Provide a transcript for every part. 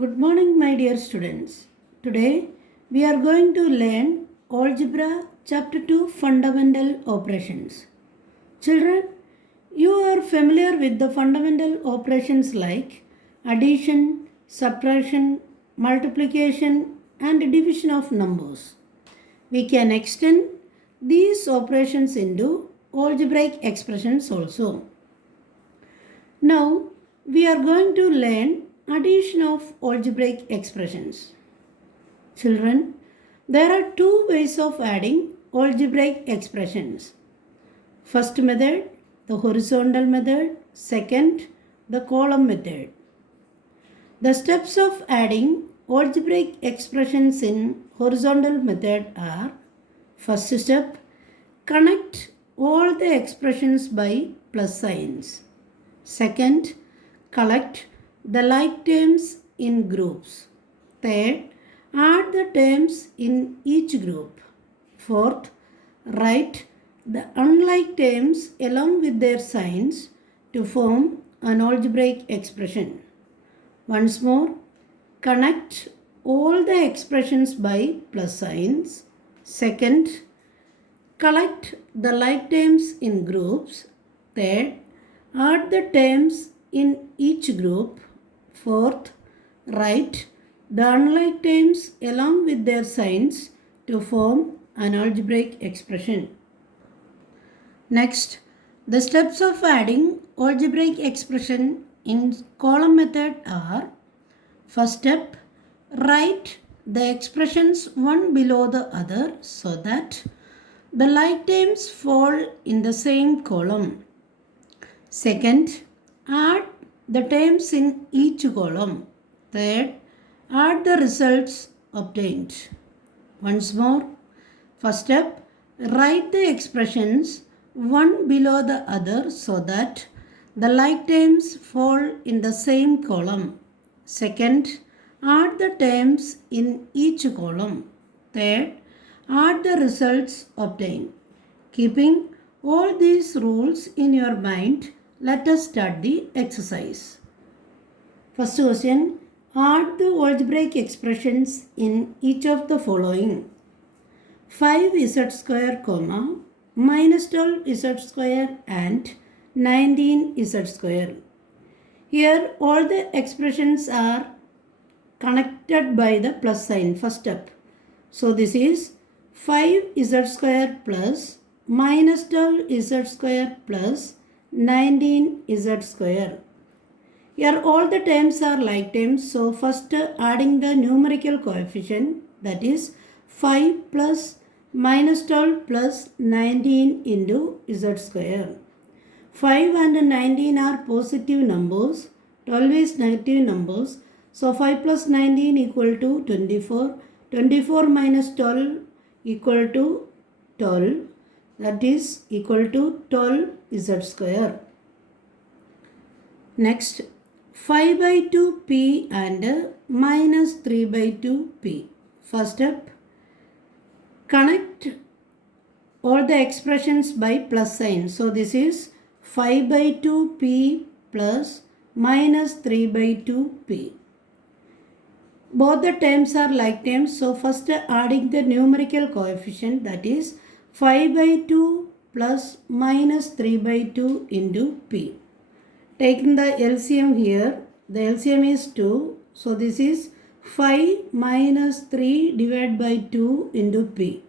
Good morning, my dear students. Today we are going to learn Algebra Chapter 2 Fundamental Operations. Children, you are familiar with the fundamental operations like addition, subtraction, multiplication, and division of numbers. We can extend these operations into algebraic expressions also. Now we are going to learn addition of algebraic expressions. Children, there are two ways of adding algebraic expressions. First method, the horizontal method. Second, the column method. The steps of adding algebraic expressions in horizontal method are: first step, connect all the expressions by plus signs. Second, collect the like terms in groups. Third, add the terms in each group. Fourth, write the unlike terms along with their signs to form an algebraic expression. Once more, connect all the expressions by plus signs. Second, collect the like terms in groups. Third, add the terms in each group. Fourth, write the unlike terms along with their signs to form an algebraic expression. Next, the steps of adding algebraic expression in column method are: first step, write the expressions one below the other so that the like terms fall in the same column. Second, add the terms in each column. Third, add the results obtained. Once more, first step, write the expressions one below the other so that the like terms fall in the same column. Second, add the terms in each column. Third, add the results obtained. Keeping all these rules in your mind, let us start the exercise. First question, add the algebraic expressions in each of the following: 5z square, minus 12z square and 19z square. Here all the expressions are connected by the plus sign, first step. So this is 5z square plus minus 12z square plus 19z square. Here all the terms are like terms. So first adding the numerical coefficient, that is 5 plus minus 12 plus 19 into z square. 5 and 19 are positive numbers, 12 is negative numbers. So 5 plus 19 equal to 24. 24 minus 12 equal to 12. That is equal to 12 z square. Next, 5 by 2 p and minus 3 by 2 p. First step, connect all the expressions by plus sign. So this is 5 by 2 p plus minus 3 by 2 p. Both the terms are like terms. So first adding the numerical coefficient, that is 5 by 2 plus minus 3 by 2 into p. Taking the LCM here, the LCM is 2. So this is 5 minus 3 divided by 2 into p.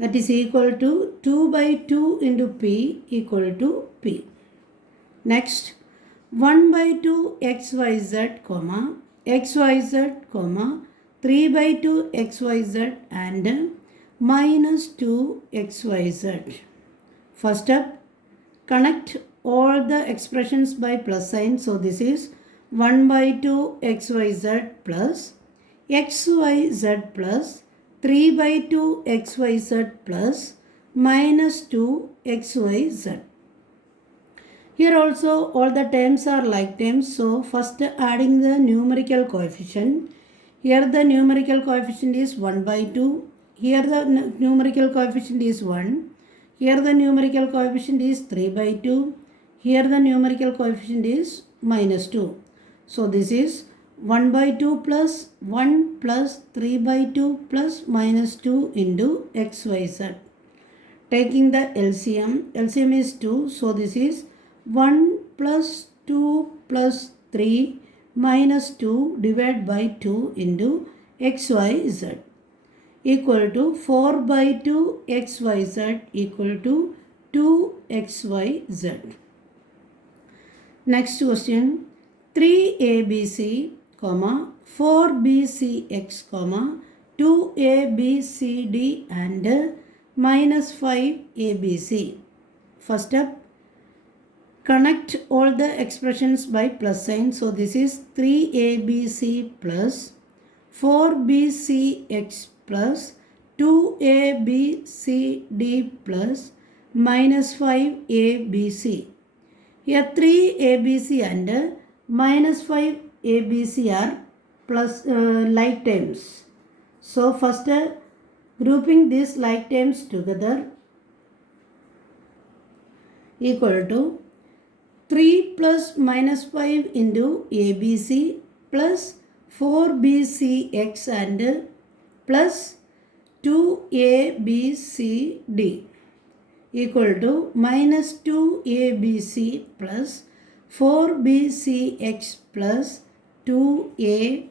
That is equal to 2 by 2 into p equal to p. Next, 1 by 2 xyz, xyz, 3 by 2 xyz and minus 2 xyz. First step, connect all the expressions by plus sign. So this is 1 by 2 xyz plus xyz plus 3 by 2 xyz plus minus 2 xyz. Here also all the terms are like terms. So first adding the numerical coefficient. Here the numerical coefficient is 1 by 2. Here the numerical coefficient is 1. Here the numerical coefficient is 3 by 2. Here the numerical coefficient is minus 2. So this is 1 by 2 plus 1 plus 3 by 2 plus minus 2 into xyz. Taking the LCM is 2, so this is 1 plus 2 plus 3 minus 2 divided by 2 into xyz equal to 4 by 2 xyz equal to 2xyz. Next question, 3abc, 4bcx, 2abcd and minus 5abc. First step, connect all the expressions by plus sign. So this is 3abc plus 4bcx plus 2abcd plus minus 5abc. Here 3abc and minus 5abc are plus like terms. So first grouping these like terms together equal to 3 plus minus 5 into abc plus 4bcx and plus 2abcd equal to minus 2abc plus 4bcx plus 2abcd.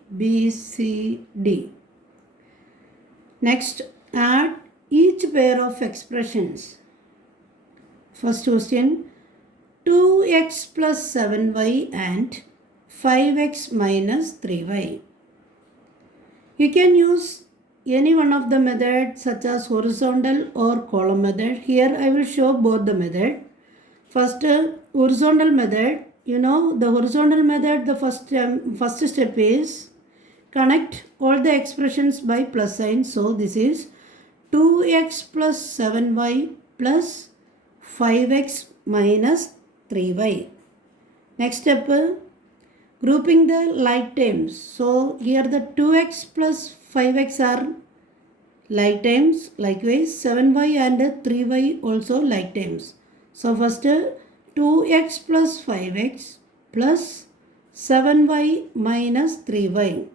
Next, add each pair of expressions. First question, 2x plus 7y and 5x minus 3y. You can use any one of the methods such as horizontal or column method. Here I will show both the method. First, horizontal method. You know the horizontal method, the first step is connect all the expressions by plus sign. So this is 2x plus 7y plus 5x minus 3y. Next step, grouping the like terms. So here the 2x plus 5x are like terms. Likewise 7y and 3y also like terms. So first 2x plus 5x plus 7y minus 3y.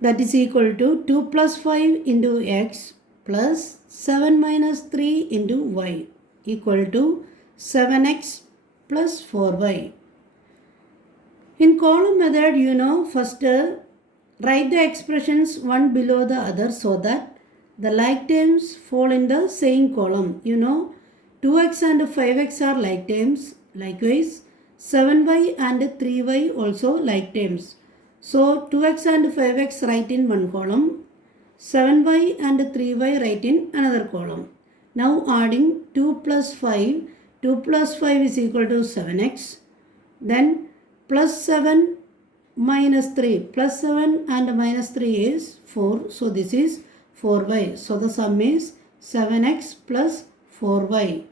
That is equal to 2 plus 5 into x plus 7 minus 3 into y equal to 7x plus 4y. In column method, you know, first write the expressions one below the other so that the like terms fall in the same column. You know, 2x and 5x are like terms. Likewise, 7y and 3y also like terms. So 2x and 5x write in one column, 7y and 3y write in another column. Now adding 2 plus 5, 2 plus 5 is equal to 7x. Then plus 7 minus 3, plus 7 and minus 3 is 4. So this is 4y. So the sum is 7x plus 4y.